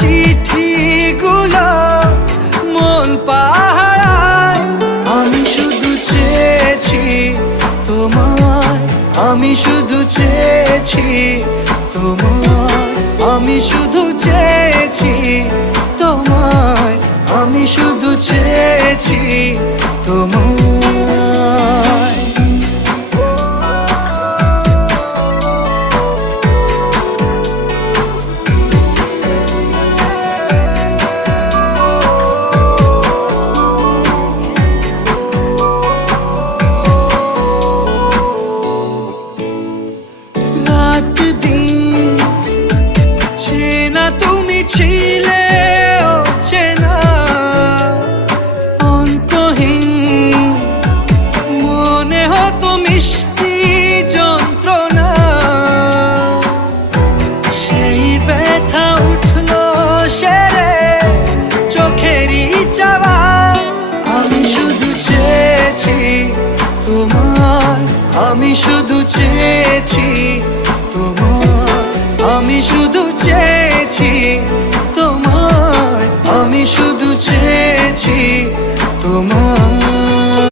চিঠিগুলো মন পাহারায়। আমি শুধু চেয়েছি তোমায়, আমি শুধু চেয়েছি তোমায়, আমি শুধু চেয়েছি তোমায়, আমি শুধু চেয়েছি তোমায়। রাত দিন চেনা তুমি ছিলে চেনা অন্তহীন, মনে হতো মিষ্টি যন্ত্রণা। সেই ব্যথা উঠলো সেরে চোখেরই চাওয়ায়। আমি শুধু চেয়েছি তোমার, আমি শুধু চেয়েছি